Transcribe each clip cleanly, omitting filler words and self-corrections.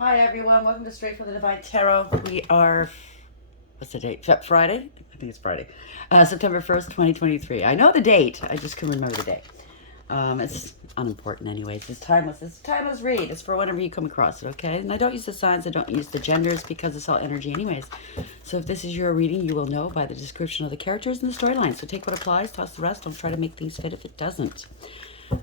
Hi everyone, welcome to Straight from the Divine Tarot. We are, what's the date? Friday? I think it's Friday. September 1st, 2023. I know the date, I just can remember the day. It's unimportant anyways. It's timeless. It's a timeless read. It's for whenever you come across it, okay? And I don't use the signs, I don't use the genders because it's all energy anyways. So if this is your reading, you will know by the description of the characters and the storyline. So take what applies, toss the rest. Don't try to make things fit if it doesn't.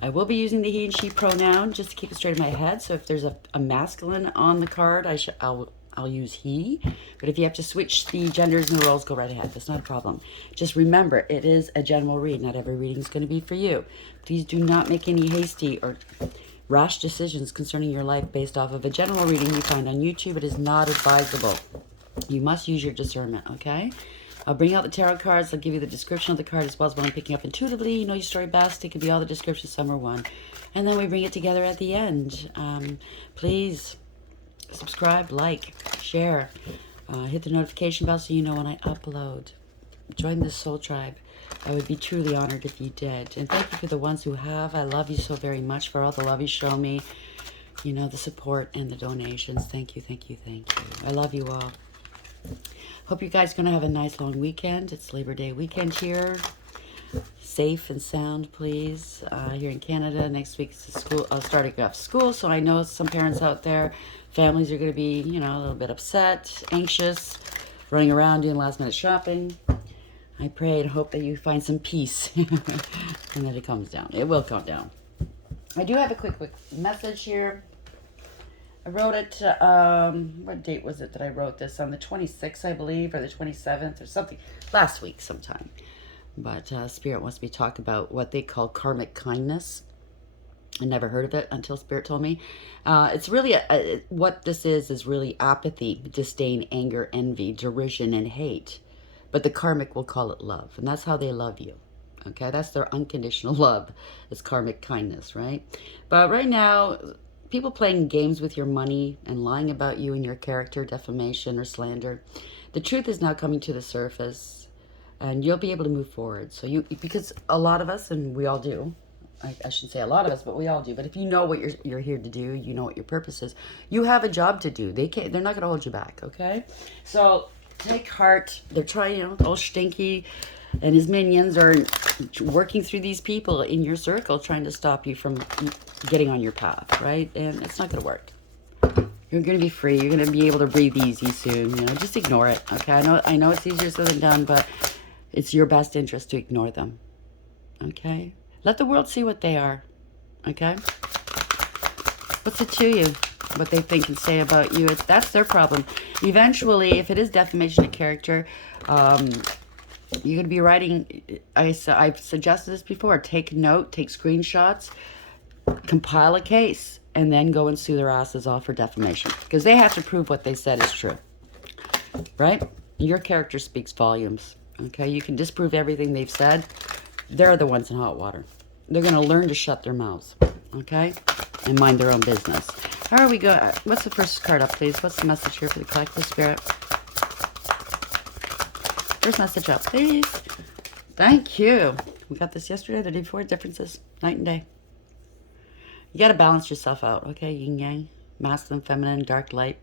I will be using the he and she pronoun just to keep it straight in my head. So if there's a masculine on the card, I'll use he. But if you have to switch the genders and the roles, go right ahead. That's not a problem. Just remember, it is a general read. Not every reading is going to be for you. Please do not make any hasty or rash decisions concerning your life based off of a general reading you find on YouTube. It is not advisable. You must use your discernment, okay? I'll bring out the tarot cards. I'll give you the description of the card as well as what I'm picking up intuitively. You know your story best. It could be all the descriptions, some are one. And then we bring it together at the end. Please subscribe, like, share. Hit the notification bell so you know when I upload. Join the soul tribe. I would be truly honored if you did. And thank you for the ones who have. I love you so very much for all the love you show me. You know, the support and the donations. Thank you, thank you, thank you. I love you all. Hope you guys are going to have a nice long weekend. It's Labor Day weekend here. Safe and sound, please. Here in Canada, next week's school. Starting off school, so I know some parents out there, families are going to be, you know, a little bit upset, anxious, running around doing last-minute shopping. I pray and hope that you find some peace and that it calms down. It will calm down. I do have a quick message here. I wrote it, what date was it that I wrote this? On the 26th, I believe, or the 27th or something. Last week sometime. But Spirit wants me to talk about what they call karmic kindness. I never heard of it until Spirit told me. It's really, what this is really apathy, disdain, anger, envy, derision, and hate. But the karmic will call it love. And that's how they love you. Okay, that's their unconditional love. It's karmic kindness, right? But right now, people playing games with your money and lying about you and your character, defamation or slander. The truth is now coming to the surface, and you'll be able to move forward. So because a lot of us, and we all do, I shouldn't say a lot of us, but we all do. But if you know what you're here to do, you know what your purpose is. You have a job to do. They're not going to hold you back. Okay, so take heart. They're trying, you know, old Stinky and his minions are working through these people in your circle, trying to stop you from getting on your path, right? And it's not going to work. You're going to be free. You're going to be able to breathe easy soon. You know, just ignore it. Okay, I know it's easier said than done, but it's your best interest to ignore them. Okay, let the world see what they are. Okay, what's it to you? What they think and say about you? That's their problem. Eventually, if it is defamation of character, you're going to be writing, I've suggested this before, take note, take screenshots, compile a case, and then go and sue their asses off for defamation. Because they have to prove what they said is true. Right? Your character speaks volumes. Okay? You can disprove everything they've said. They're the ones in hot water. They're going to learn to shut their mouths. Okay? And mind their own business. How are we going? What's the first card up, please? What's the message here for the collective spirit? First message up, please. Thank you. We got this yesterday, the day before. Differences, night and day. You got to balance yourself out, okay? Yin yang, masculine, feminine, dark, light.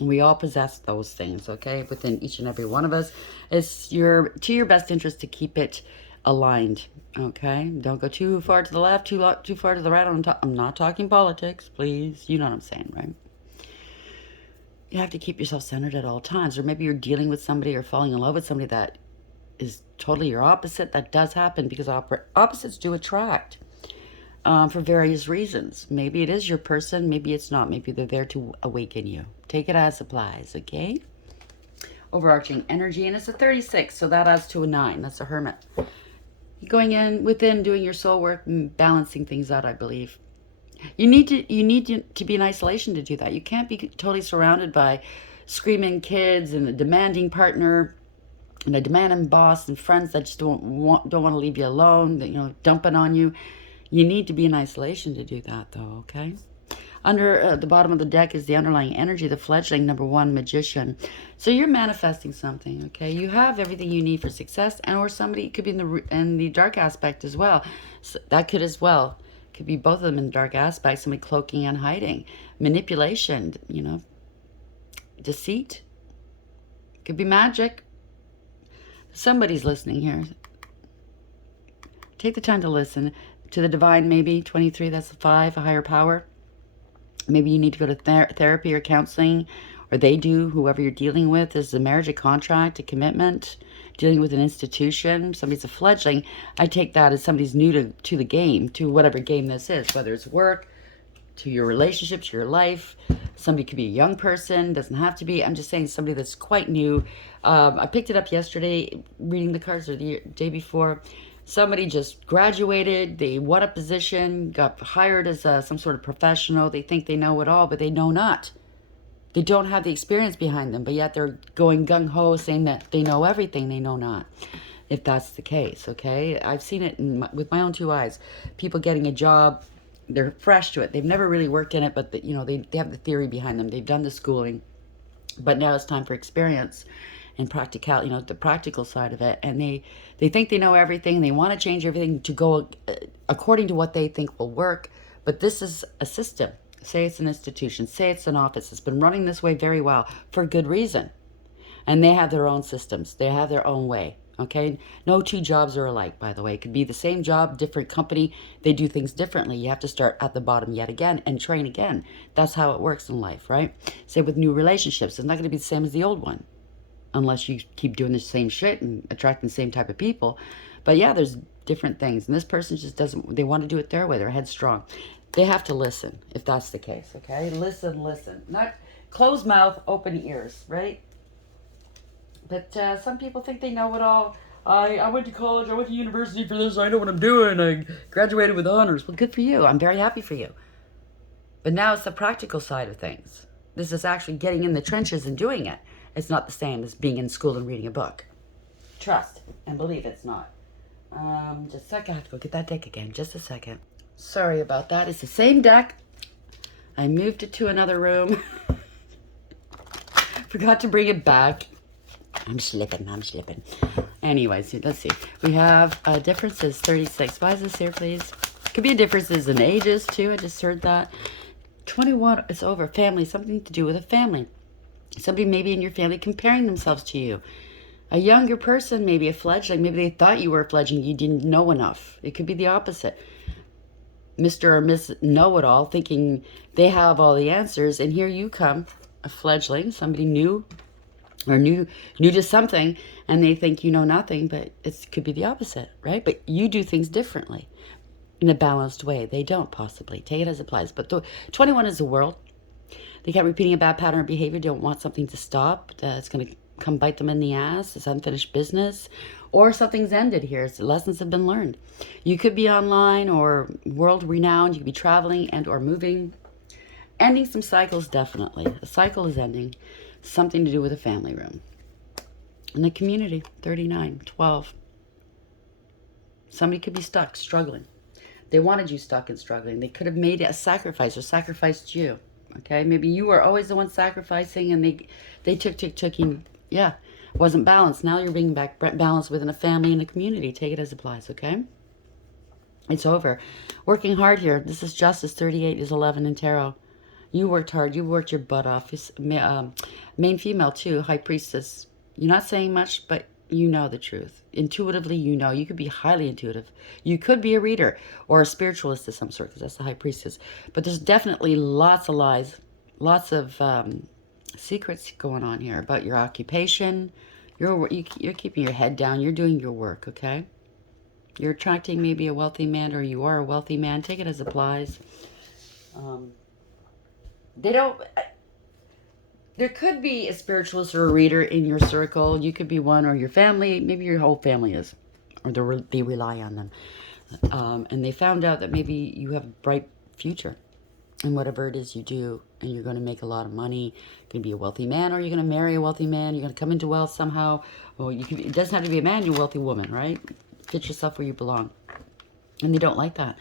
And we all possess those things, okay? Within each and every one of us. It's to your best interest to keep it aligned, okay? Don't go too far to the left, too far to the right. I'm not talking politics, please. You know what I'm saying, right? You have to keep yourself centered at all times. Or maybe you're dealing with somebody or falling in love with somebody that is totally your opposite. That does happen because opposites do attract for various reasons. Maybe it is your person. Maybe it's not. Maybe they're there to awaken you. Take it as supplies, okay? Overarching energy. And it's a 36, so that adds to a 9. That's a hermit. You're going in within, doing your soul work and balancing things out, I believe. You need to be in isolation to do that. You can't be totally surrounded by screaming kids and a demanding partner and a demanding boss and friends that just don't want to leave you alone, that, you know, dumping on you. You need to be in isolation to do that, though, okay? Under the bottom of the deck is the underlying energy, the fledgling, number 1, magician. So you're manifesting something, okay? You have everything you need for success, and or somebody could be in the dark aspect as well. So that could as well. Could be both of them in dark aspects, somebody cloaking and hiding. Manipulation, you know, deceit. Could be magic. Somebody's listening here. Take the time to listen to the divine, maybe. 23, that's a 5, a higher power. Maybe you need to go to therapy or counseling, or they do, whoever you're dealing with. This is a marriage, a contract, a commitment, dealing with an institution. Somebody's a fledgling. I take that as somebody's new to the game, to whatever game this is, whether it's work, to your relationships, to your life. Somebody could be a young person, doesn't have to be. I'm just saying somebody that's quite new. I picked it up yesterday, reading the cards, or the day before. Somebody just graduated, they won a position, got hired as some sort of professional. They think they know it all, but they know not. They don't have the experience behind them, but yet they're going gung-ho saying that they know everything. They know not, if that's the case, okay? I've seen it with my own 2 eyes. People getting a job, they're fresh to it. They've never really worked in it, but they have the theory behind them. They've done the schooling, but now it's time for experience and practical, the practical side of it. And they think they know everything. They want to change everything to go according to what they think will work. But this is a system. Say it's an institution. Say it's an office. It's been running this way very well for good reason. And they have their own systems. They have their own way. Okay? No 2 jobs are alike, by the way. It could be the same job, different company. They do things differently. You have to start at the bottom yet again and train again. That's how it works in life, right? Say with new relationships. It's not going to be the same as the old one, unless you keep doing the same shit and attracting the same type of people. But yeah, there's different things. And this person just doesn't, they want to do it their way. They're headstrong. They have to listen, if that's the case, okay? Listen. Not closed mouth, open ears, right? But some people think they know it all. I went to college, I went to university for this, I know what I'm doing, I graduated with honors. Well, good for you. I'm very happy for you. But now it's the practical side of things. This is actually getting in the trenches and doing it. It's not the same as being in school and reading a book. Trust and believe it's not. Just a second. I have to go get that deck again. Just a second. Sorry about that. It's the same deck. I moved it to another room. Forgot to bring it back. I'm slipping. Anyways, let's see. We have differences, 36. Why is this here, please? Could be differences in ages, too. I just heard that. 21, it's over. Family, something to do with a family. Somebody maybe in your family comparing themselves to you. A younger person, maybe a fledgling. Maybe they thought you were a fledgling. You didn't know enough. It could be the opposite. Mr. or Miss Know-It-All, thinking they have all the answers. And here you come, a fledgling, somebody new or new to something. And they think you know nothing, but it could be the opposite, right? But you do things differently in a balanced way. They don't possibly. Take it as it applies. But the 21 is the world. They kept repeating a bad pattern of behavior. They don't want something to stop. It's going to come bite them in the ass. It's unfinished business. Or something's ended here. So lessons have been learned. You could be online or world-renowned. You could be traveling and or moving. Ending some cycles, definitely. A cycle is ending. Something to do with a family room. In the community, 39, 12. Somebody could be stuck, struggling. They wanted you stuck and struggling. They could have made a sacrifice or sacrificed you. Okay, maybe you were always the one sacrificing and they took and yeah, wasn't balanced. Now you're being back balanced within a family and a community. Take it as it applies, okay? It's over. Working hard here. This is justice. 38 is 11 in tarot. You worked hard. You worked your butt off. Main female too, high priestess. You're not saying much, but you know the truth. Intuitively, you know. You could be highly intuitive. You could be a reader or a spiritualist of some sort, because that's the high priestess. But there's definitely lots of lies, lots of secrets going on here about your occupation. You're keeping your head down. You're doing your work, okay? You're attracting maybe a wealthy man, or you are a wealthy man. Take it as it applies. There could be a spiritualist or a reader in your circle. You could be one, or your family. Maybe your whole family is, or they rely on them. And they found out that maybe you have a bright future in whatever it is you do, and you're going to make a lot of money. You're going to be a wealthy man, or you're going to marry a wealthy man. You're going to come into wealth somehow. Or it doesn't have to be a man. You're a wealthy woman, right? Fit yourself where you belong. And they don't like that.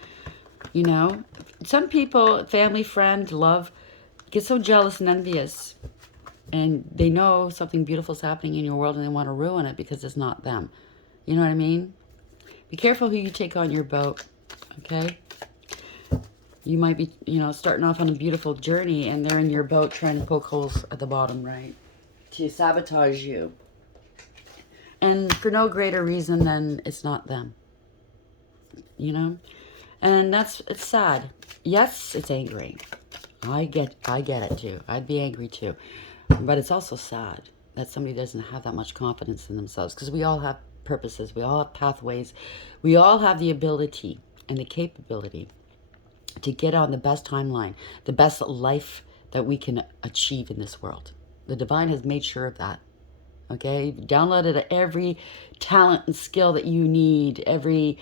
You know, some people, family, friend, love, get so jealous and envious. And they know something beautiful is happening in your world, and they want to ruin it because it's not them. You know what I mean? Be careful who you take on your boat, okay? You might be, you know, starting off on a beautiful journey and they're in your boat trying to poke holes at the bottom, right? To sabotage you. And for no greater reason than it's not them. You know? And it's sad. Yes, it's angry. I get it too. I'd be angry too. But it's also sad that somebody doesn't have that much confidence in themselves, because we all have purposes, we all have pathways, we all have the ability and the capability to get on the best timeline, the best life that we can achieve in this world. The divine has made sure of that. Okay, you've downloaded every talent and skill that you need, every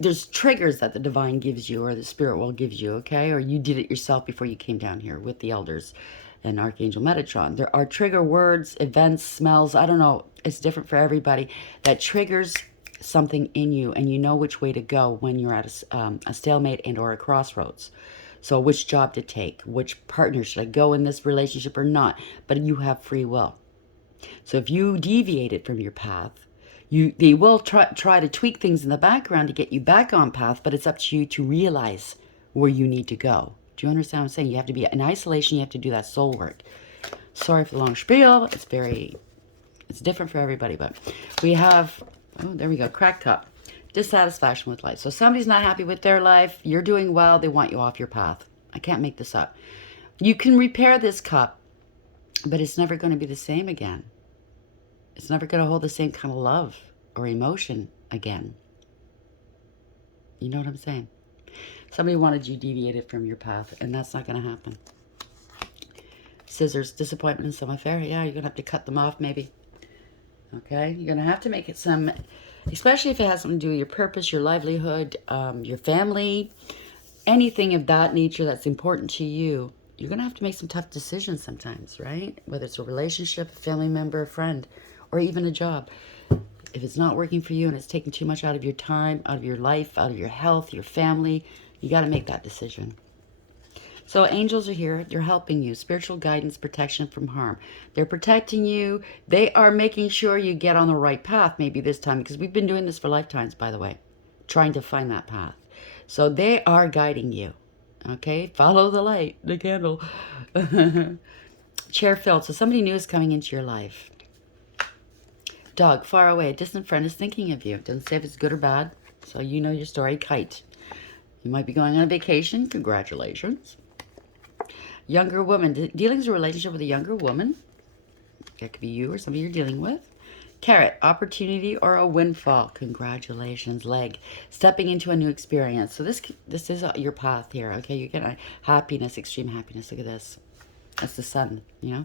there's triggers that the divine gives you or the spirit world gives you, okay? Or you did it yourself before you came down here with the elders and Archangel Metatron. There are trigger words, events, smells, I don't know. It's different for everybody that triggers something in you, and you know which way to go when you're at a stalemate and or a crossroads. So which job to take, which partner, should I go in this relationship or not? But you have free will. So if you deviated from your path, they will try to tweak things in the background to get you back on path, but it's up to you to realize where you need to go. Do you understand what I'm saying? You have to be in isolation. You have to do that soul work. Sorry for the long spiel. It's different for everybody, but we have, oh, there we go, cracked cup. Dissatisfaction with life. So somebody's not happy with their life. You're doing well. They want you off your path. I can't make this up. You can repair this cup, but it's never going to be the same again. It's never going to hold the same kind of love or emotion again. You know what I'm saying? Somebody wanted you deviated from your path, and that's not going to happen. Scissors, disappointment in some affair. Yeah, you're going to have to cut them off maybe. Okay? You're going to have to make it some, especially if it has something to do with your purpose, your livelihood, your family, anything of that nature that's important to you. You're going to have to make some tough decisions sometimes, right? Whether it's a relationship, a family member, a friend, or even a job. If it's not working for you and it's taking too much out of your time, out of your life, out of your health, your family, you got to make that decision. So angels are here. They're helping you. Spiritual guidance, protection from harm. They're protecting you. They are making sure you get on the right path maybe this time, because we've been doing this for lifetimes, by the way, trying to find that path. So they are guiding you. Okay? Follow the light, the candle. Chair filled. So somebody new is coming into your life. Dog, far away. A distant friend is thinking of you. Doesn't say if it's good or bad. So you know your story. Kite. You might be going on a vacation. Congratulations. Younger woman. Dealing with a relationship with a younger woman. That could be you or somebody you're dealing with. Carrot. Opportunity or a windfall. Congratulations. Leg. Stepping into a new experience. So this is your path here. Okay, you're getting happiness, extreme happiness. Look at this. That's the sun, you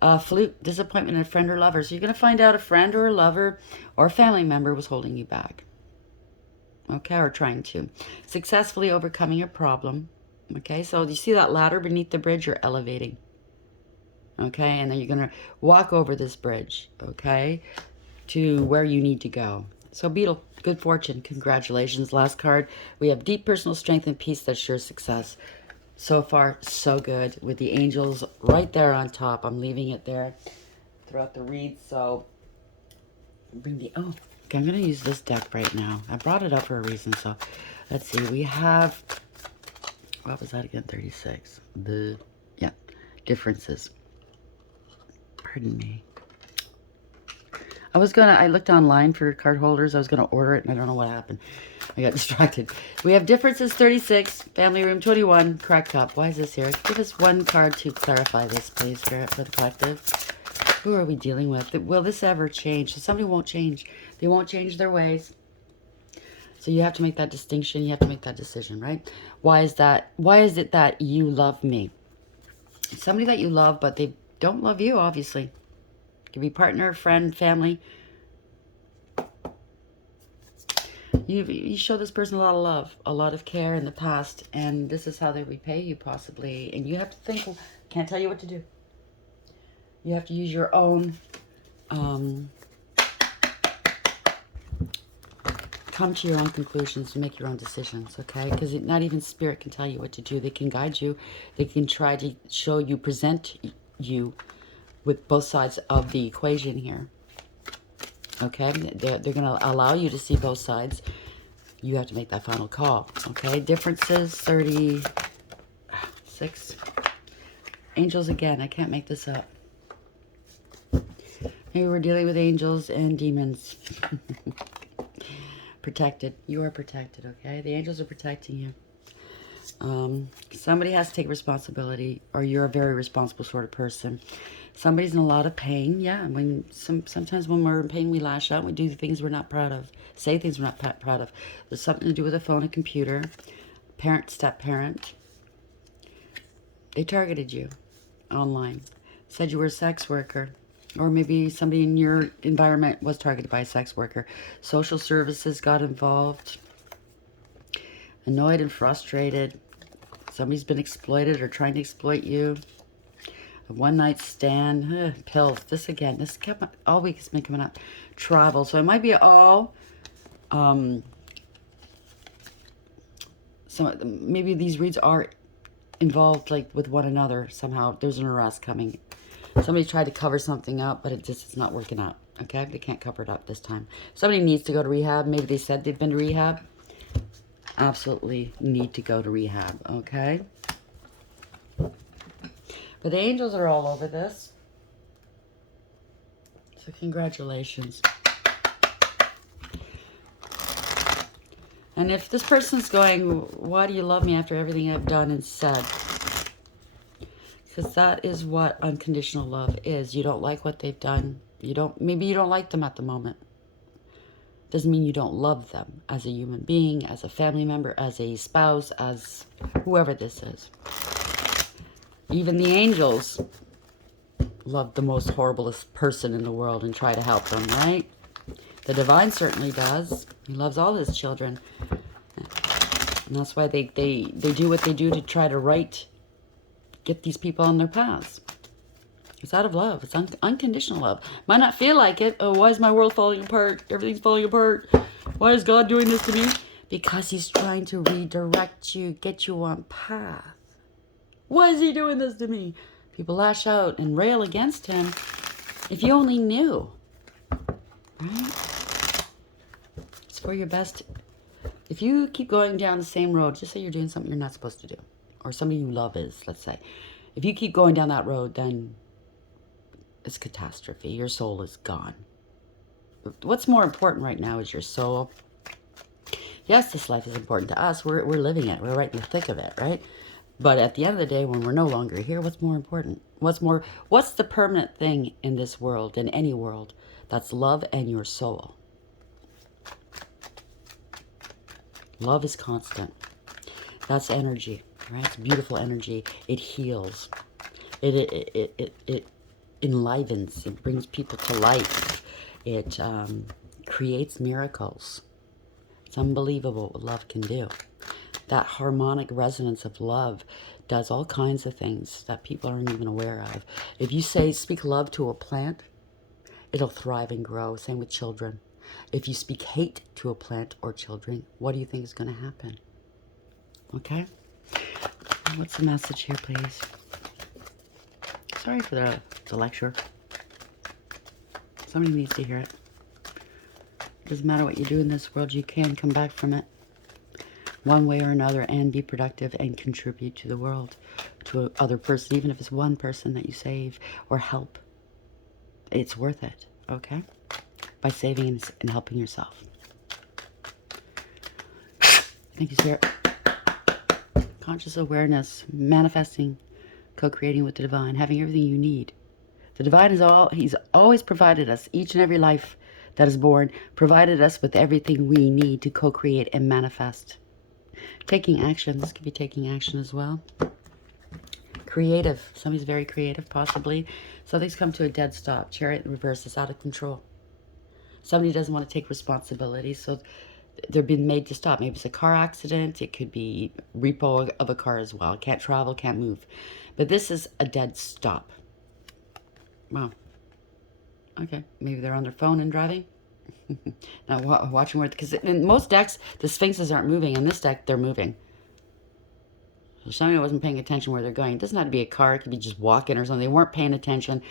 know. Flute, disappointment in a friend or lover. So you're going to find out a friend or a lover or a family member was holding you back. Okay, or trying to. Successfully overcoming a problem. Okay, so you see that ladder beneath the bridge? You're elevating. Okay, and then you're going to walk over this bridge, okay, to where you need to go. So Beetle, good fortune. Congratulations. Last card. We have deep personal strength and peace that assures success. So far, so good. With the angels right there on top. I'm leaving it there throughout the read. So, bring the... Oh, okay, I'm going to use this deck right now. I brought it up for a reason. So, let's see. We have... What was that again? 36. Yeah. Differences. Pardon me. I looked online for card holders. I was going to order it, and I don't know what happened. I got distracted. We have differences 36, family room 21, cracked up. Why is this here? Give us one card to clarify this, please, Spirit, for the collective. Who are we dealing with? Will this ever change? So somebody won't change. They won't change their ways. So you have to make that distinction. You have to make that decision, right? Why is that? Why is it that you love me? Somebody that you love, but they don't love you, obviously. It could be partner, friend, family. You show this person a lot of love, a lot of care in the past, and this is how they repay you, possibly. And you have to think, can't tell you what to do. You have to use your own, come to your own conclusions and make your own decisions, okay? Because not even spirit can tell you what to do. They can guide you. They can try to show you, present you with both sides of the equation here. Okay, they're going to allow you to see both sides. You have to make that final call. Okay, differences, 36. Angels again. I can't make this up. Maybe we're dealing with angels and demons. Protected. You are protected, okay? The angels are protecting you. Somebody has to take responsibility, or you're a very responsible sort of person. Somebody's in a lot of pain. Yeah, sometimes when we're in pain, we lash out. We do things we're not proud of. Say things we're not proud of. There's something to do with a phone, a computer, parent, step-parent. They targeted you online. Said you were a sex worker. Or maybe somebody in your environment was targeted by a sex worker. Social services got involved. Annoyed and frustrated. Somebody's been exploited or trying to exploit you. A one-night stand. Pills. This again. This kept all week has been coming up. Travel. So it might be all... maybe these reads are involved like with one another somehow. There's an arrest coming. Somebody tried to cover something up, but it's not working out. Okay? They can't cover it up this time. Somebody needs to go to rehab. Maybe they said they've been to rehab. Absolutely need to go to rehab. Okay? But the angels are all over this. So congratulations. And if this person's going, why do you love me after everything I've done and said? Because that is what unconditional love is. You don't like what they've done. Maybe you don't like them at the moment. Doesn't mean you don't love them as a human being, as a family member, as a spouse, as whoever this is. Even the angels love the most horriblest person in the world and try to help them, right? The divine certainly does. He loves all his children. And that's why they do what they do to try to get these people on their paths. It's out of love. It's unconditional love. Might not feel like it. Oh, why is my world falling apart? Everything's falling apart. Why is God doing this to me? Because he's trying to redirect you, get you on path. Why is he doing this to me? People lash out and rail against him. If you only knew. Right? It's for your best. If you keep going down the same road, just say you're doing something you're not supposed to do. Or somebody you love is, let's say. If you keep going down that road, then it's catastrophe. Your soul is gone. What's more important right now is your soul. Yes, this life is important to us. We're living it. We're right in the thick of it, right? But at the end of the day, when we're no longer here, what's more important? What's the permanent thing in this world, in any world? That's love and your soul. Love is constant. That's energy, right? It's beautiful energy. It heals. It enlivens. It brings people to life. It creates miracles. It's unbelievable what love can do. That harmonic resonance of love does all kinds of things that people aren't even aware of. If you speak love to a plant, it'll thrive and grow. Same with children. If you speak hate to a plant or children, what do you think is going to happen? Okay? What's the message here, please? Sorry for the lecture. Somebody needs to hear it. It doesn't matter what you do in this world, you can come back from it one way or another and be productive and contribute to the world, to other person, even if it's one person that you save or help. It's worth it, okay? By saving and helping yourself. Thank you, Spirit. Conscious awareness, manifesting, co-creating with the divine, having everything you need. The divine he's always provided us, each and every life that is born, provided us with everything we need to co-create and manifest. Taking action, this could be taking action as well. Creative, somebody's very creative, possibly. Something's come to a dead stop. Chariot in reverse is out of control. Somebody doesn't want to take responsibility, so they're being made to stop. Maybe it's a car accident. It could be repo of a car as well. Can't travel, can't move. But this is a dead stop. Wow. Okay, maybe they're on their phone and driving. Now watching where, because in most decks the sphinxes aren't moving. In this deck they're moving. So somebody wasn't paying attention where they're going. It doesn't have to be a car. It could be just walking or something. They weren't paying attention,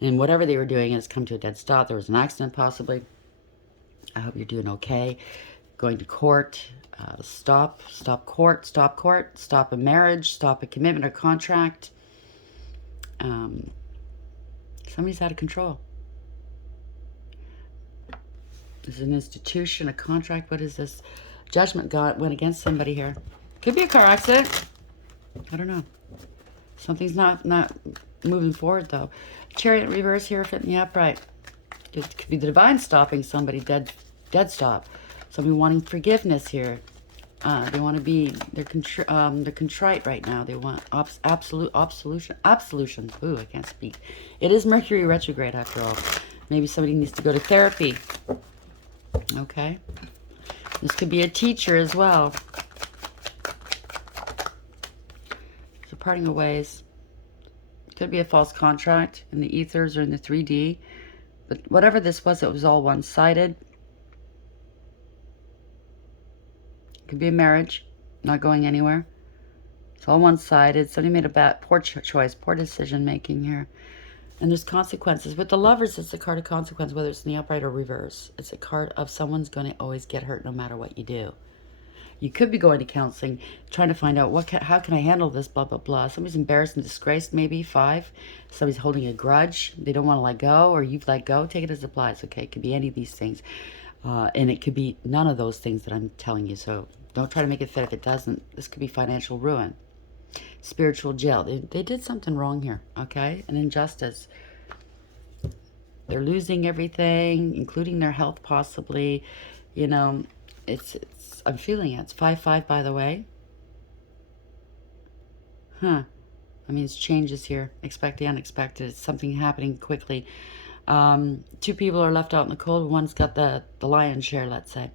and whatever they were doing has come to a dead stop. There was an accident possibly. I hope you're doing okay. going to court, stop court, stop a marriage, stop a commitment or contract. Somebody's out of control. There's an institution, a contract. What is this? Judgment went against somebody here. Could be a car accident. I don't know. Something's not moving forward, though. Chariot reverse here, fit in the upright. It could be the divine stopping somebody, dead stop. Somebody wanting forgiveness here. They want to be, they're contrite right now. They want absolution. Ooh, I can't speak. It is Mercury retrograde after all. Maybe somebody needs to go to therapy. Okay. This could be a teacher as well. So parting of ways. Could be a false contract in the ethers or in the 3D. But whatever this was, it was all one-sided. Could be a marriage, not going anywhere. It's all one-sided. Somebody made a poor choice, poor decision-making here. And there's consequences. With the Lovers, it's a card of consequence, whether it's in the upright or reverse. It's a card of someone's going to always get hurt no matter what you do. You could be going to counseling, trying to find out how can I handle this, blah, blah, blah. Somebody's embarrassed and disgraced, maybe, 5. Somebody's holding a grudge. They don't want to let go, or you've let go. Take it as applies, okay? It could be any of these things. And it could be none of those things that I'm telling you, so don't try to make it fit if it doesn't. This could be financial ruin. Spiritual jail. They did something wrong here, okay? An injustice. They're losing everything, including their health possibly. You know, I'm feeling it. It's 5-5, by the way. Huh. I mean, it's changes here. Expect the unexpected. It's something happening quickly. 2 people are left out in the cold. One's got the lion's share, let's say.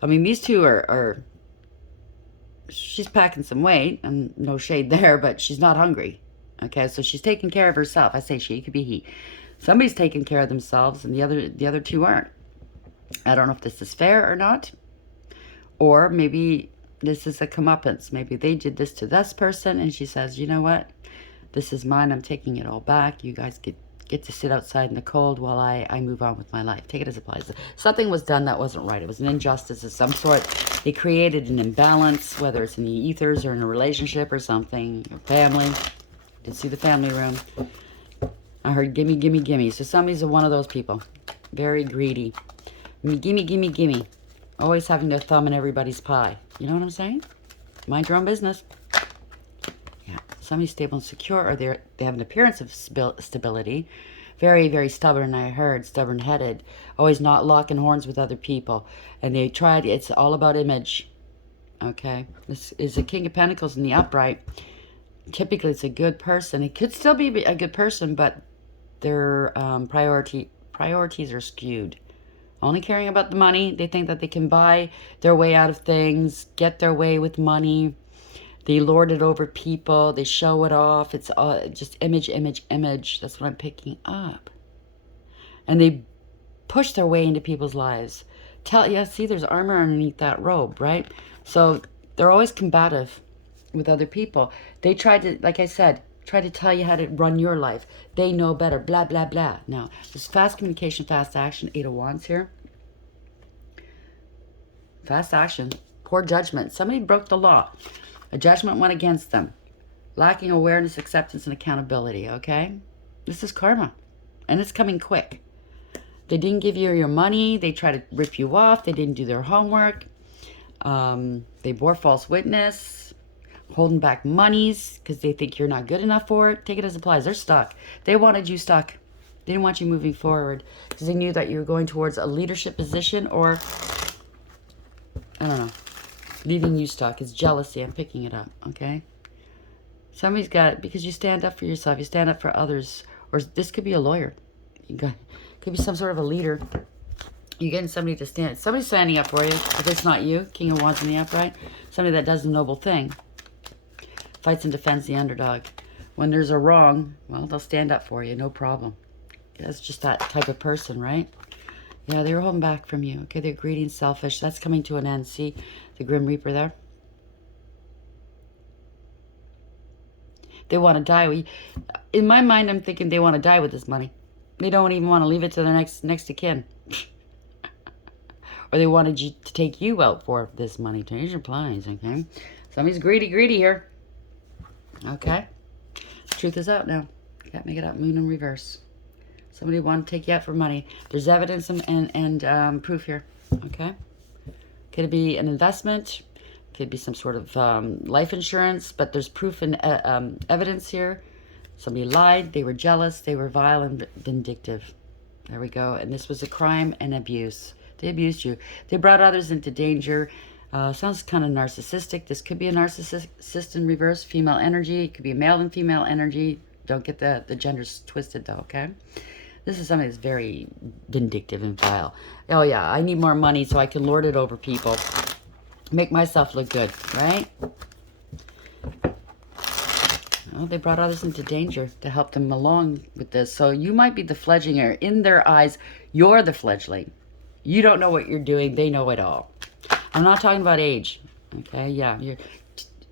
These 2 are she's packing some weight, and no shade there, but she's not hungry. Okay, so she's taking care of herself. I say she, it could be he. Somebody's taking care of themselves, and the other 2 aren't. I don't know if this is fair or not. Or maybe this is a comeuppance. Maybe they did this to this person, and she says, you know what? This is mine. I'm taking it all back. You guys get to sit outside in the cold while I move on with my life. Take it as it applies. Something was done that wasn't right. It was an injustice of some sort. They created an imbalance, whether it's in the ethers or in a relationship or something, or family. Did see the family room. I heard gimme, gimme, gimme. So somebody's one of those people. Very greedy. Gimme, gimme, gimme. Always having their thumb in everybody's pie. You know what I'm saying? Mind your own business. Yeah. Somebody's stable and secure, or they have an appearance of stability. Very, very stubborn, I heard. Stubborn-headed. Always not locking horns with other people. And they tried, it's all about image. Okay? This is a King of Pentacles in the upright. Typically, it's a good person. It could still be a good person, but their priorities are skewed. Only caring about the money. They think that they can buy their way out of things, get their way with money. They lord it over people. They show it off. It's just image, image, image. That's what I'm picking up. And they push their way into people's lives. See, there's armor underneath that robe, right? So they're always combative with other people. They try to, like I said, try to tell you how to run your life. They know better, blah, blah, blah. Now, there's fast communication, fast action, 8 of Wands here. Fast action, poor judgment. Somebody broke the law. A judgment went against them. Lacking awareness, acceptance, and accountability, okay? This is karma, and it's coming quick. They didn't give you your money. They tried to rip you off. They didn't do their homework. They bore false witness, holding back monies because they think you're not good enough for it. Take it as it applies. They're stuck. They wanted you stuck. They didn't want you moving forward because they knew that you were going towards a leadership position, or, I don't know, leaving you stuck. It's jealousy. I'm picking it up, okay? Somebody's got it because you stand up for yourself. You stand up for others. Or this could be a lawyer. Could be some sort of a leader. You're getting somebody to stand. Somebody's standing up for you. If it's not you, King of Wands in the upright. Somebody that does a noble thing. Fights and defends the underdog. When there's a wrong, well, they'll stand up for you. No problem. That's just that type of person, right? Yeah, they were holding back from you. Okay, they're greedy and selfish. That's coming to an end. See the Grim Reaper there? They want to die. In my mind, I'm thinking they want to die with this money. They don't even want to leave it to the next of kin. or they wanted you to take you out for this money. Change your plans, okay? Somebody's greedy here. Okay? Truth is out now. Can't make it out. Moon in reverse. Somebody want to take you out for money. There's evidence and proof here. Okay? Could it be an investment? Could be some sort of life insurance, but there's proof and evidence here. Somebody lied. They were jealous. They were vile and vindictive. There we go. And this was a crime and abuse. They abused you. They brought others into danger. Sounds kind of narcissistic. This could be a narcissist in reverse, female energy. It could be a male and female energy. Don't get the genders twisted, though, okay? This is somebody that's very vindictive and vile. Oh, yeah, I need more money so I can lord it over people. Make myself look good, right? Well, they brought others into danger to help them along with this. So you might be the fledgling, or in their eyes, you're the fledgling. You don't know what you're doing. They know it all. I'm not talking about age. Okay, yeah, you're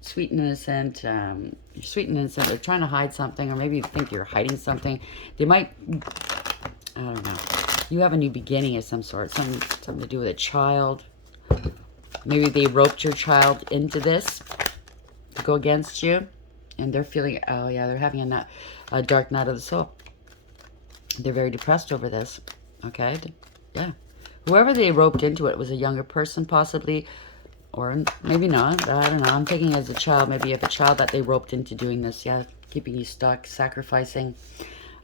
sweet and innocent. You're sweet and innocent. They're trying to hide something, or maybe you think you're hiding something. They might, I don't know. You have a new beginning of some sort. Something to do with a child. Maybe they roped your child into this to go against you. And they're feeling, oh yeah, they're having a dark night of the soul. They're very depressed over this. Okay, yeah. Whoever they roped into it was a younger person, possibly, or maybe not. I don't know. I'm thinking as a child, maybe you have a child that they roped into doing this. Yeah, keeping you stuck, sacrificing,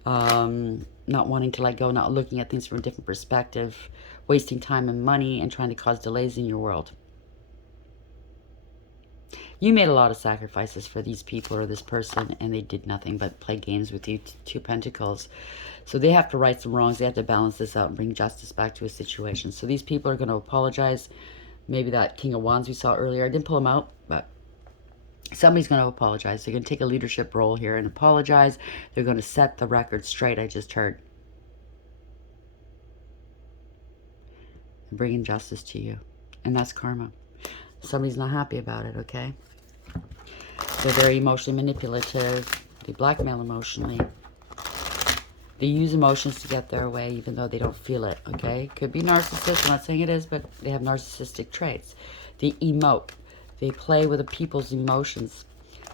not wanting to let go, not looking at things from a different perspective, wasting time and money, and trying to cause delays in your world. You made a lot of sacrifices for these people or this person, and they did nothing but play games with you. Two Pentacles. So they have to right some wrongs. They have to balance this out and bring justice back to a situation. So these people are going to apologize. Maybe that King of Wands we saw earlier. I didn't pull him out, but somebody's going to apologize. They're going to take a leadership role here and apologize. They're going to set the record straight, I just heard. And bringing justice to you. And that's karma. Somebody's not happy about it, okay? They're very emotionally manipulative. They blackmail emotionally. They use emotions to get their way, even though they don't feel it, okay? Could be narcissist. I'm not saying it is, but they have narcissistic traits. They emote. They play with the people's emotions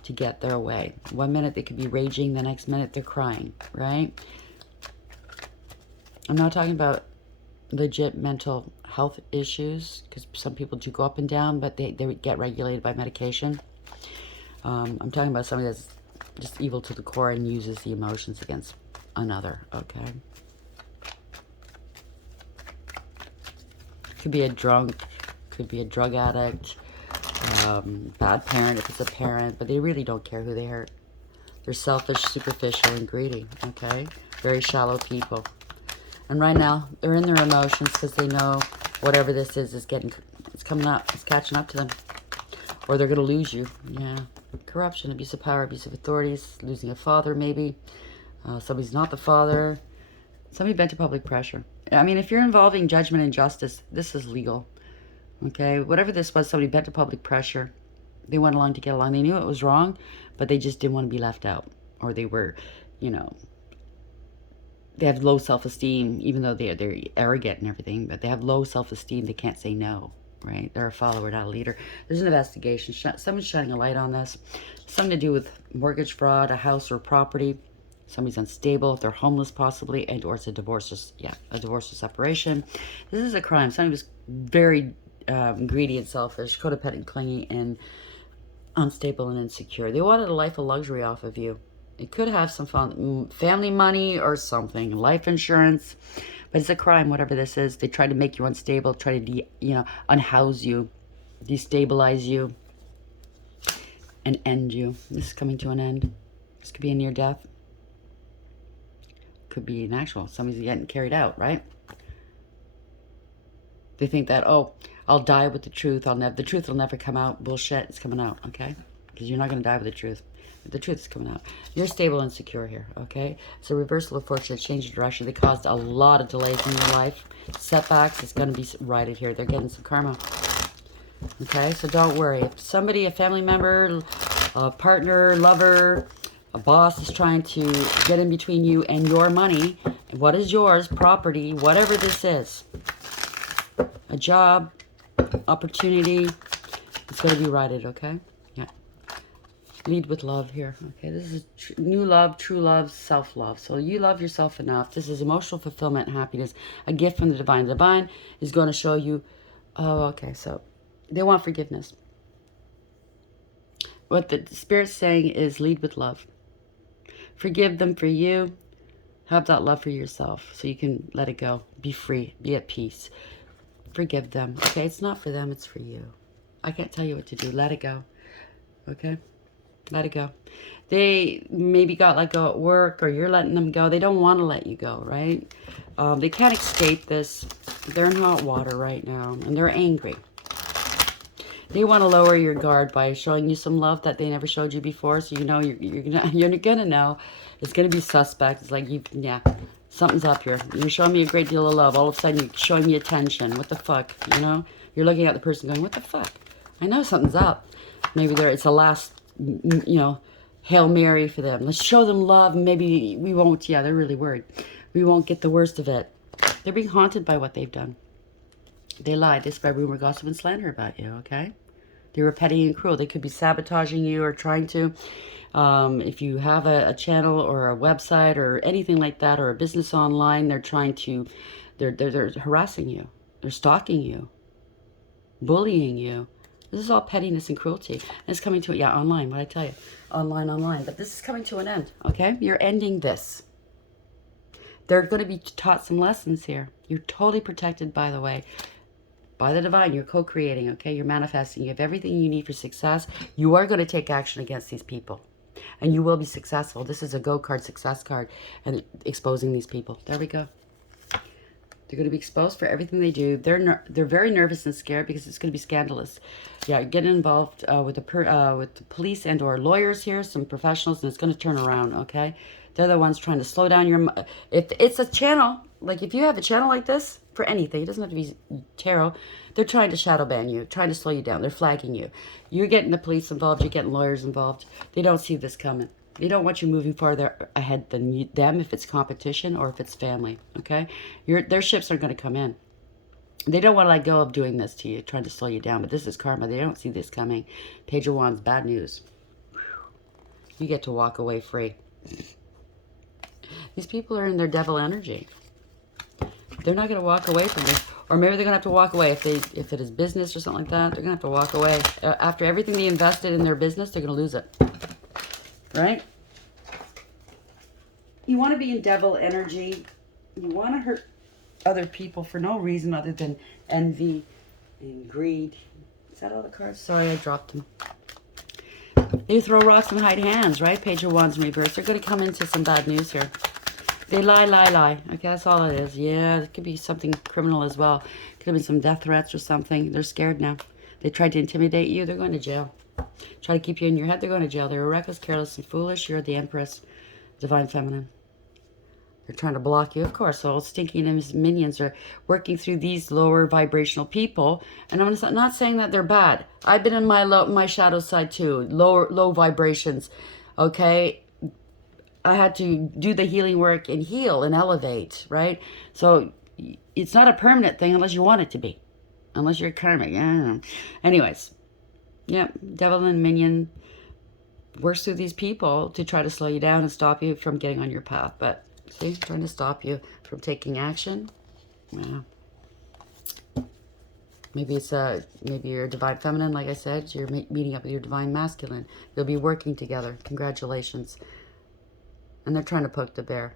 to get their way. One minute they could be raging, the next minute they're crying, right? I'm not talking about legit mental health issues, because some people do go up and down, but they get regulated by medication. I'm talking about somebody that's just evil to the core and uses the emotions against another, okay? Could be a drunk, could be a drug addict, bad parent if it's a parent, but they really don't care who they hurt. They're selfish, superficial, and greedy, okay? Very shallow people. And right now, they're in their emotions because they know whatever this is it's coming up, it's catching up to them. Or they're going to lose you, yeah. Corruption, abuse of power, abuse of authorities, losing a father maybe. Somebody's not the father. Somebody bent to public pressure. I mean, if you're involving judgment and justice, this is legal. Okay? Whatever this was, somebody bent to public pressure. They went along to get along. They knew it was wrong, but they just didn't want to be left out. Or they were, you know, they have low self-esteem, even though they're arrogant and everything, but they have low self-esteem. They can't say no, right? They're a follower, not a leader. There's an investigation. Someone's shining a light on this. Something to do with mortgage fraud, a house or property. Somebody's unstable. They're homeless possibly, and or it's a divorce, a divorce or separation. This is a crime. Somebody was very greedy and selfish, codependent, clingy, and unstable and insecure. They wanted a life of luxury off of you. It could have some fun, family money or something, life insurance, but it's a crime, whatever this is. They try to make you unstable, try to, unhouse you, destabilize you, and end you. This is coming to an end. This could be a near death. Could be an actual, somebody's getting carried out, right? They think that, oh, I'll die with the truth. The truth will never come out. Bullshit, it's coming out, okay? Because you're not going to die with the truth. The truth is coming out. You're stable and secure here, okay? It's a reversal of fortune, a change of direction. They caused a lot of delays in your life. Setbacks, it's going to be righted here. They're getting some karma. Okay, so don't worry. If somebody, a family member, a partner, lover, a boss is trying to get in between you and your money, what is yours, property, whatever this is, a job, opportunity. It's going to be righted, okay? Yeah. Lead with love here. Okay, this is new love, true love, self-love. So you love yourself enough. This is emotional fulfillment, happiness, a gift from the divine. The divine is going to show you, oh, okay, so they want forgiveness. What the Spirit's saying is lead with love. Forgive them for you. Have that love for yourself so you can let it go. Be free. Be at peace. Forgive them. Okay, it's not for them, it's for you. I can't tell you what to do. Let it go. Okay? Let it go. They maybe got let go at work, or you're letting them go. They don't want to let you go, right? They can't escape this. They're in hot water right now, and they're angry. They want to lower your guard by showing you some love that they never showed you before, so you know you're gonna know. It's gonna be suspect. It's like yeah, something's up here. You're showing me a great deal of love. All of a sudden, you're showing me attention. What the fuck? You know, you're looking at the person going, "What the fuck?" I know something's up. Maybe it's a last, Hail Mary for them. Let's show them love. Maybe we won't. Yeah, they're really worried. We won't get the worst of it. They're being haunted by what they've done. They lied. They spread rumor, gossip, and slander about you, okay? They were petty and cruel. They could be sabotaging you or trying to. If you have a channel or a website or anything like that, or a business online, they're trying to, they're harassing you. They're stalking you, bullying you. This is all pettiness and cruelty. And it's coming to, yeah, online, what I tell you. Online. But this is coming to an end, okay? You're ending this. They're going to be taught some lessons here. You're totally protected, by the way, by the divine. You're co-creating, okay? You're manifesting. You have everything you need for success. You are going to take action against these people. And you will be successful. This is a go card, success card, and exposing these people. There we go. They're going to be exposed for everything they do. They're very nervous and scared because it's going to be scandalous. Yeah, get involved with the police and or lawyers here, some professionals, and it's going to turn around, okay? They're the ones trying to slow down your... If it's a channel, like if you have a channel like this, for anything, it doesn't have to be tarot, they're trying to shadow ban you, trying to slow you down. They're flagging you. You're getting the police involved. You're getting lawyers involved. They don't see this coming. They don't want you moving farther ahead than them if it's competition or if it's family, okay? Their ships are going to come in. They don't want to let go of doing this to you, trying to slow you down, but this is karma. They don't see this coming. Page of Wands, bad news. You get to walk away free. These people are in their devil energy. They're not going to walk away from this. Or maybe they're going to have to walk away if it is business or something like that. They're going to have to walk away. After everything they invested in their business, they're going to lose it. Right? You want to be in devil energy. You want to hurt other people for no reason other than envy and greed. Is that all the cards? Sorry, I dropped them. They throw rocks and hide hands, right? Page of Wands in reverse. They're going to come into some bad news here. They lie. Okay, that's all it is. Yeah, it could be something criminal as well. Could have been some death threats or something. They're scared now. They tried to intimidate you. They're going to jail. Try to keep you in your head. They're going to jail. They were reckless, careless, and foolish. You're the Empress, Divine Feminine. They're trying to block you, of course. So Stinky and his minions are working through these lower vibrational people. And I'm not saying that they're bad. I've been in my shadow side too. Low vibrations. Okay? I had to do the healing work and heal and elevate, right? So it's not a permanent thing unless you want it to be. Unless you're karmic. Yeah. Anyways. Yeah, devil and minion works through these people to try to slow you down and stop you from getting on your path. But, see, trying to stop you from taking action. Yeah. Maybe it's maybe you're a divine feminine, like I said. You're meeting up with your divine masculine. You'll be working together. Congratulations. And they're trying to poke the bear,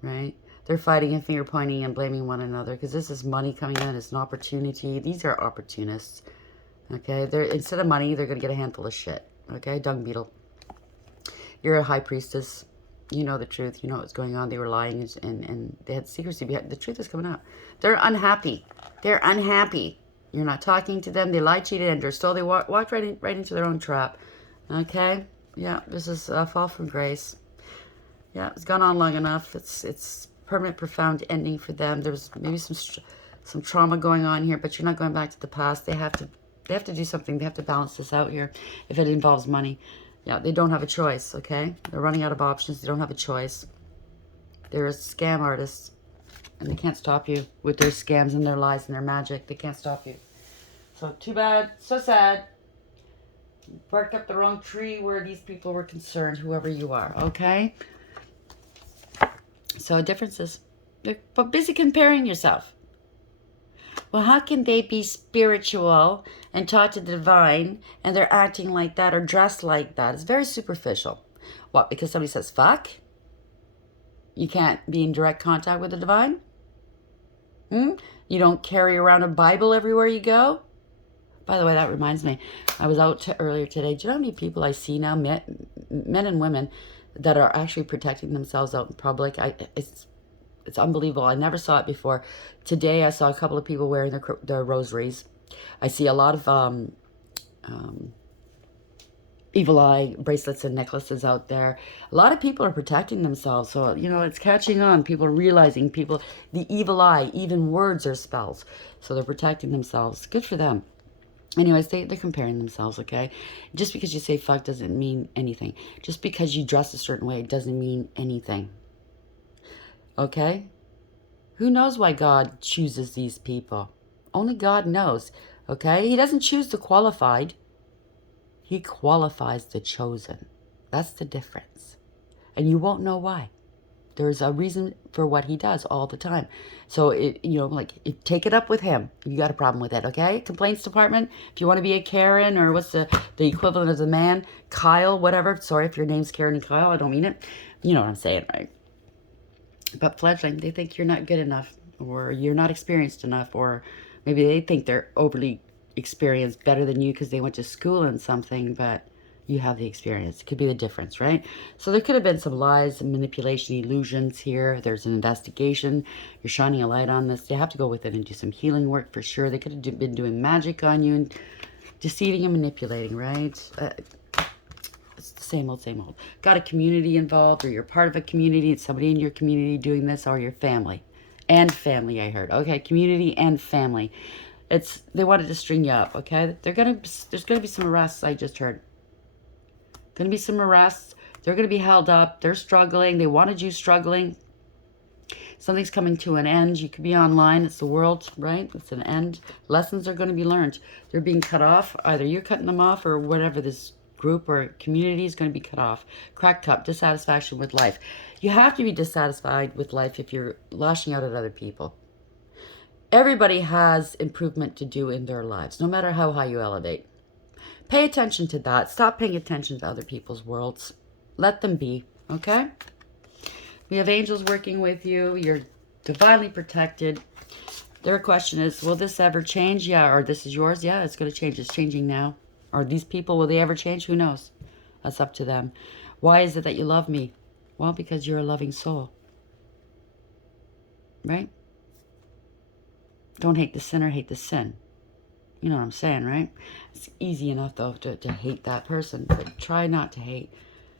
right? They're fighting and finger pointing and blaming one another because this is money coming in. It's an opportunity. These are opportunists. Okay, instead of money, they're going to get a handful of shit. Okay, dung beetle. You're a high priestess. You know the truth. You know what's going on. They were lying and they had secrecy behind. The truth is coming out. They're unhappy. They're unhappy. You're not talking to them. They lied, cheated, and stole. They walked right into their own trap. Okay, yeah, this is a fall from grace. Yeah, it's gone on long enough. It's permanent, profound ending for them. There's maybe some trauma going on here, but you're not going back to the past. They have to do something. They have to balance this out here if it involves money. Yeah, they don't have a choice, okay? They're running out of options. They don't have a choice. They're a scam artist. And they can't stop you with their scams and their lies and their magic. They can't stop you. So too bad. So sad. Barked up the wrong tree where these people were concerned, whoever you are, okay? So differences. But busy comparing yourself. Well, how can they be spiritual and taught to the divine and they're acting like that or dressed like that? It's very superficial. What, because somebody says fuck? You can't be in direct contact with the divine? You don't carry around a Bible everywhere you go? By the way, that reminds me. I was out earlier today. Do you know how many people I see now, men and women, that are actually protecting themselves out in public? It's unbelievable. I never saw it before. Today, I saw a couple of people wearing their rosaries. I see a lot of evil eye bracelets and necklaces out there. A lot of people are protecting themselves. So, you know, it's catching on. People are realizing the evil eye, even words are spells. So they're protecting themselves. Good for them. Anyways, they're comparing themselves, okay? Just because you say fuck doesn't mean anything. Just because you dress a certain way doesn't mean anything. Okay? Who knows why God chooses these people? Only God knows, okay? He doesn't choose the qualified. He qualifies the chosen. That's the difference. And you won't know why. There's a reason for what he does all the time. So, take it up with him if you got a problem with it, okay? Complaints department, if you want to be a Karen or what's the equivalent of the man, Kyle, whatever. Sorry if your name's Karen and Kyle, I don't mean it. You know what I'm saying, right? But fledgling, they think you're not good enough or you're not experienced enough, or maybe they think they're overly experienced better than you because they went to school in something, but you have the experience. It could be the difference, right? So there could have been some lies, some manipulation, illusions here. There's an investigation. You're shining a light on this. You have to go with it and do some healing work for sure. They could have been doing magic on you and deceiving and manipulating, right? It's the same old, same old. Got a community involved, or you're part of a community. It's somebody in your community doing this, or your family. And family, I heard. Okay, community and family. They wanted to string you up, okay? There's gonna be some arrests, I just heard. Going to be some arrests. They're going to be held up. They're struggling. They wanted you struggling. Something's coming to an end. You could be online. It's the world, right? It's an end. Lessons are going to be learned. They're being cut off. Either you're cutting them off or whatever this group or community is going to be cut off. Cracked cup, dissatisfaction with life. You have to be dissatisfied with life if you're lashing out at other people. Everybody has improvement to do in their lives, no matter how high you elevate. Pay attention to that. Stop paying attention to other people's worlds. Let them be, okay? We have angels working with you. You're divinely protected. Their question is, will this ever change? Yeah, or this is yours? Yeah, it's going to change. It's changing now. Or these people, will they ever change? Who knows? That's up to them. Why is it that you love me? Well, because you're a loving soul. Right? Don't hate the sinner, hate the sin. You know what I'm saying, right? It's easy enough, though, to hate that person. But try not to hate,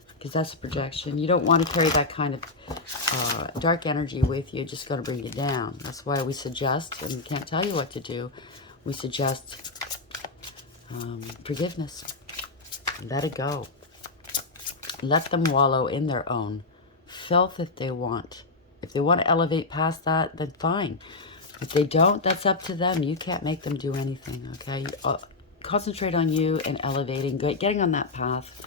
because that's a projection. You don't want to carry that kind of dark energy with you. It's just going to bring you down. That's why we suggest, and we can't tell you what to do, we suggest forgiveness. Let it go. Let them wallow in their own filth if they want. If they want to elevate past that, then fine. If they don't, that's up to them. You can't make them do anything, okay? Concentrate on you and elevating, getting on that path.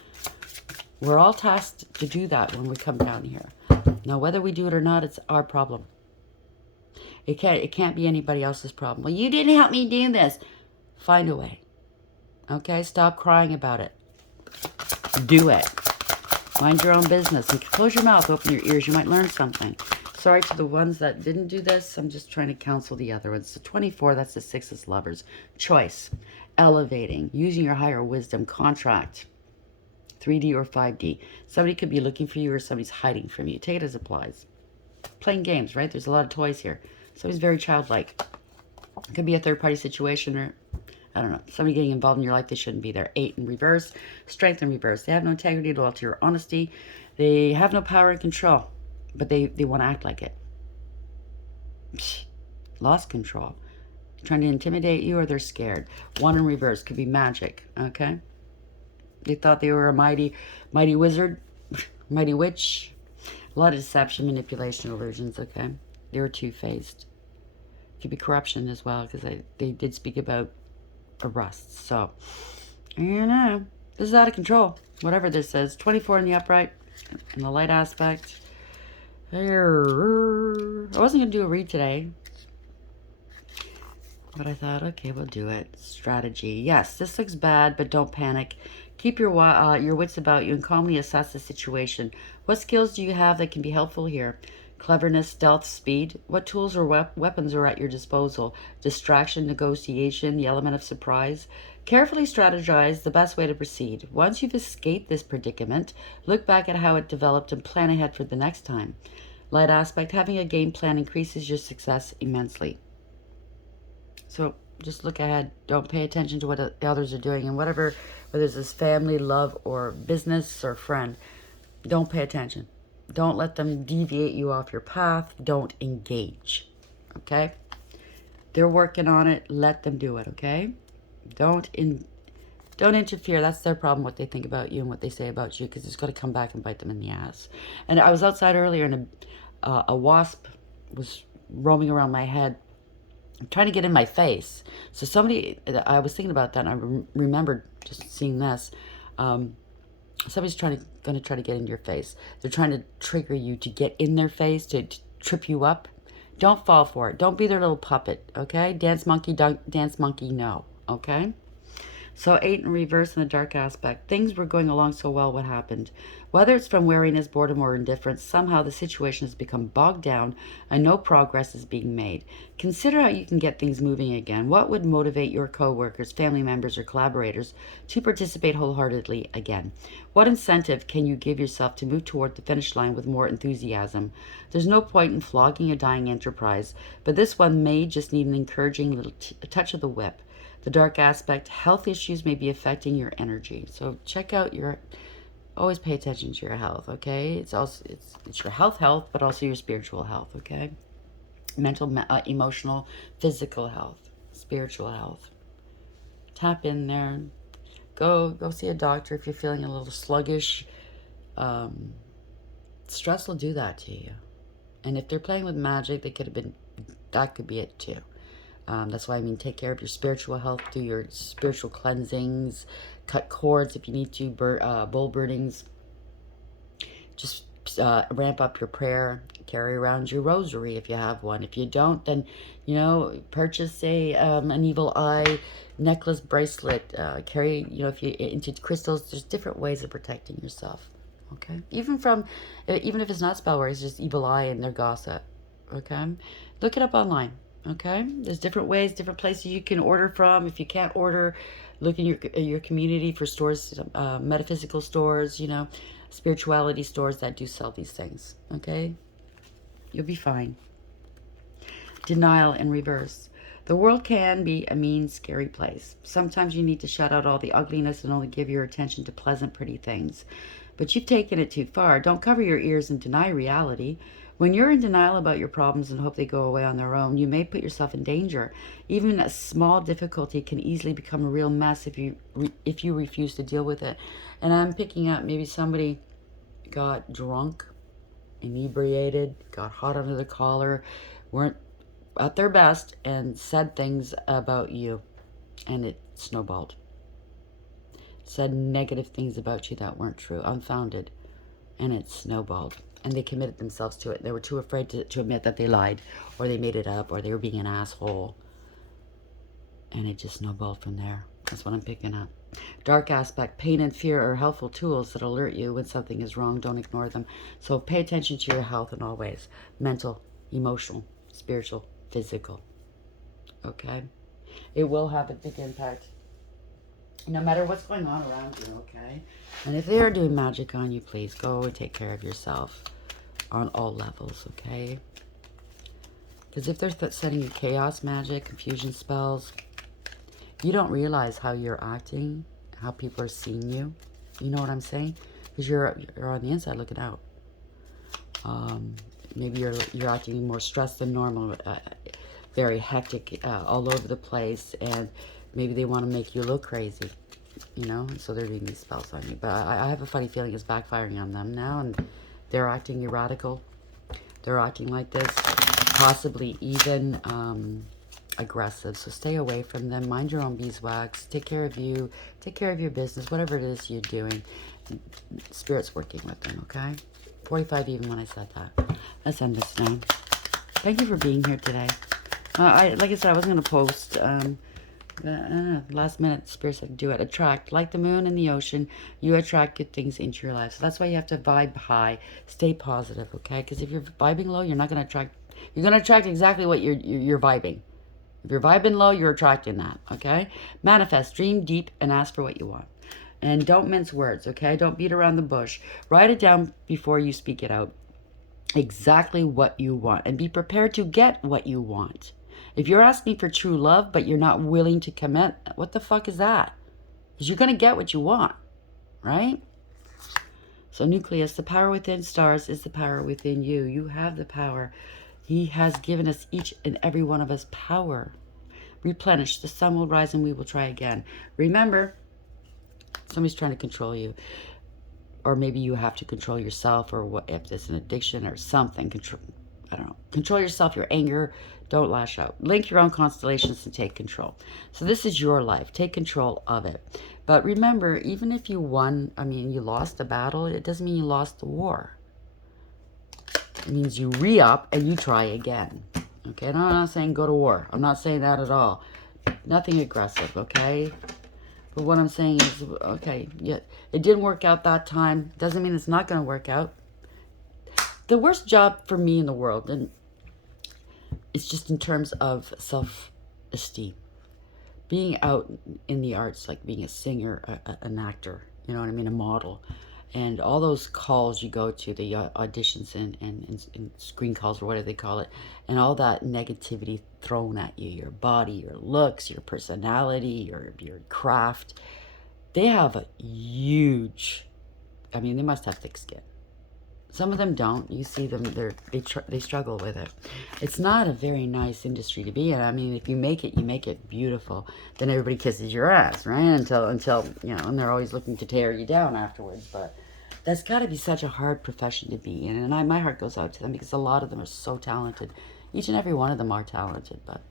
We're all tasked to do that when we come down here. Now, whether we do it or not, it's our problem. It can't be anybody else's problem. Well, you didn't help me do this. Find a way, okay? Stop crying about it. Do it. Mind your own business. And close your mouth, open your ears. You might learn something. Sorry to the ones that didn't do this. I'm just trying to counsel the other ones. So 24, that's the 6 is lovers. Choice. Elevating. Using your higher wisdom. Contract. 3D or 5D. Somebody could be looking for you or somebody's hiding from you. Take it as it applies. Playing games, right? There's a lot of toys here. Somebody's very childlike. It could be a third-party situation or, I don't know, somebody getting involved in your life they shouldn't be there. 8 in reverse. Strength in reverse. They have no integrity, loyalty, or honesty. They have no power and control. But they want to act like it. Lost control. Trying to intimidate you or they're scared. 1 in reverse. Could be magic. Okay? They thought they were a mighty wizard. Mighty witch. A lot of deception, manipulation, illusions. Okay? They were two-faced. Could be corruption as well, because they did speak about arrests. So, you know, this is out of control. Whatever this is. 24 in the upright, in the light aspect. I wasn't going to do a read today, but I thought, okay, we'll do it. Strategy. Yes, this looks bad, but don't panic. Keep your wits about you and calmly assess the situation. What skills do you have that can be helpful here? Cleverness, stealth, speed. What tools or weapons are at your disposal? Distraction, negotiation, the element of surprise. Carefully strategize the best way to proceed. Once you've escaped this predicament, look back at how it developed and plan ahead for the next time. Light aspect. Having a game plan increases your success immensely. So just look ahead. Don't pay attention to what the others are doing. And whatever, whether it's family, love, or business, or friend, don't pay attention. Don't let them deviate you off your path. Don't engage. Okay? They're working on it. Let them do it. Okay? Don't interfere. That's their problem, what they think about you and what they say about you, because it's going to come back and bite them in the ass. And I was outside earlier, and a wasp was roaming around my head, trying to get in my face. So I was thinking about that, and I remembered just seeing this. Somebody's going to try to get into your face. They're trying to trigger you to get in their face, to trip you up. Don't fall for it. Don't be their little puppet, okay? Dance monkey, no, okay? So 8 in reverse in the dark aspect. Things were going along so well, what happened? Whether it's from wariness, boredom, or indifference, somehow the situation has become bogged down and no progress is being made. Consider how you can get things moving again. What would motivate your coworkers, family members, or collaborators to participate wholeheartedly again? What incentive can you give yourself to move toward the finish line with more enthusiasm? There's no point in flogging a dying enterprise, but this one may just need an encouraging little touch of the whip. The dark aspect, health issues may be affecting your energy. So check out always pay attention to your health, okay? It's your health, but also your spiritual health, okay? Mental, emotional, physical health, spiritual health. Tap in there. Go see a doctor if you're feeling a little sluggish. Stress will do that to you. And if they're playing with magic, that could be it too. That's why take care of your spiritual health, do your spiritual cleansings, cut cords if you need to, bowl burnings. Just ramp up your prayer, carry around your rosary if you have one. If you don't, then, purchase an evil eye necklace, bracelet, carry, if you're into crystals, there's different ways of protecting yourself, okay? Even if it's not spell work, it's just evil eye and their gossip, okay? Look it up online. Okay, there's different ways, different places you can order from. If you can't order, look in your community for stores, metaphysical stores, spirituality stores that do sell these things. Okay, you'll be fine. Denial in reverse. The world can be a mean, scary place. Sometimes you need to shut out all the ugliness and only give your attention to pleasant, pretty things. But you've taken it too far. Don't cover your ears and deny reality. When you're in denial about your problems and hope they go away on their own, you may put yourself in danger. Even a small difficulty can easily become a real mess if you refuse to deal with it. And I'm picking up maybe somebody got drunk, inebriated, got hot under the collar, weren't at their best, and said things about you, and it snowballed. Said negative things about you that weren't true, unfounded, and it snowballed. And they committed themselves to it. They were too afraid to admit that they lied, or they made it up, or they were being an asshole. And it just snowballed from there. That's what I'm picking up. Dark aspect, pain and fear are helpful tools that alert you when something is wrong. Don't ignore them. So pay attention to your health in all ways. Mental, emotional, spiritual, physical. Okay? It will have a big impact. No matter what's going on around you, okay? And if they are doing magic on you, please go and take care of yourself on all levels, okay? Because if they're sending you chaos magic, confusion spells, you don't realize how you're acting, how people are seeing you. You know what I'm saying? Because you're on the inside looking out. Maybe you're acting more stressed than normal, very hectic, all over the place, and maybe they want to make you look crazy, so they're doing these spells on you. But I have a funny feeling it's backfiring on them now, and they're acting erratical. They're acting like this possibly even aggressive. So stay away from them. Mind your own beeswax. Take care of you. Take care of your business. Whatever it is you're doing, Spirit's working with them, okay? 45 even when I said that. Let's end this now. Thank you for being here today. Like I said, I was going to post... last minute, Spirit said, do it. Attract. Like the moon in the ocean, you attract good things into your life. So that's why you have to vibe high. Stay positive, okay? Because if you're vibing low, you're not going to attract... You're going to attract exactly what you're vibing. If you're vibing low, you're attracting that, okay? Manifest, dream deep, and ask for what you want. And don't mince words, okay? Don't beat around the bush. Write it down before you speak it out. Exactly what you want. And be prepared to get what you want. If you're asking for true love, but you're not willing to commit, what the fuck is that? Because you're going to get what you want, right? So nucleus, the power within stars is the power within you. You have the power. He has given us, each and every one of us, power. Replenish. The sun will rise and we will try again. Remember, somebody's trying to control you. Or maybe you have to control yourself, or what if it's an addiction or something. I don't know. Control yourself, your anger. Don't lash out. Link your own constellations and take control. So this is your life. Take control of it. But remember, even if you won, you lost a battle, it doesn't mean you lost the war. It means you re-up and you try again. Okay, and I'm not saying go to war. I'm not saying that at all. Nothing aggressive, okay? But what I'm saying is, okay, yeah, it didn't work out that time. Doesn't mean it's not going to work out. The worst job for me in the world, and it's just in terms of self-esteem. Being out in the arts, like being a singer, an actor, you know what I mean, a model. And all those calls you go to, the auditions and screen calls or whatever they call it, and all that negativity thrown at you, your body, your looks, your personality, your craft, they have a huge, they must have thick skin. Some of them don't. You see them, they struggle with it. It's not a very nice industry to be in. If you make it beautiful. Then everybody kisses your ass, right? Until and they're always looking to tear you down afterwards. But that's got to be such a hard profession to be in. And my heart goes out to them because a lot of them are so talented. Each and every one of them are talented, but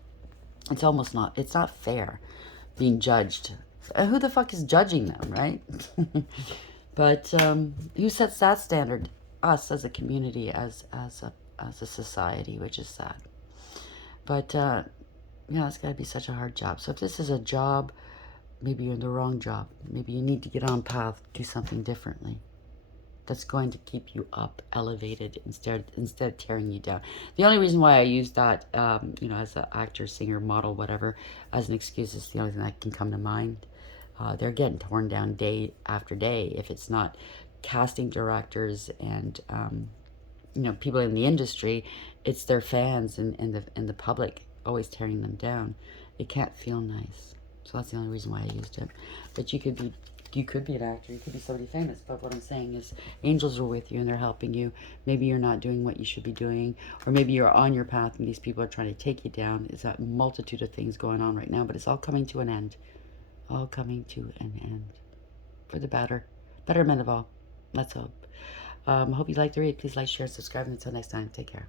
it's not fair being judged. Who the fuck is judging them, right? But who sets that standard? Us as a community, as a society, which is sad. But it's got to be such a hard job. So if this is a job, maybe you're in the wrong job. Maybe you need to get on path, do something differently. That's going to keep you up, elevated, instead of tearing you down. The only reason why I use that, as an actor, singer, model, whatever, as an excuse is the only thing that can come to mind. They're getting torn down day after day if it's not casting directors and people in the industry. It's their fans and the public always tearing them down. It can't feel nice. So that's the only reason why I used it. But you could be an actor, you could be somebody famous, but what I'm saying is angels are with you and they're helping you. Maybe you're not doing what you should be doing, or maybe you're on your path and these people are trying to take you down. There's a multitude of things going on right now, but it's all coming to an end. All coming to an end. For the betterment of all. Let's hope. Hope you liked the read. Please like, share, subscribe, and until next time, take care.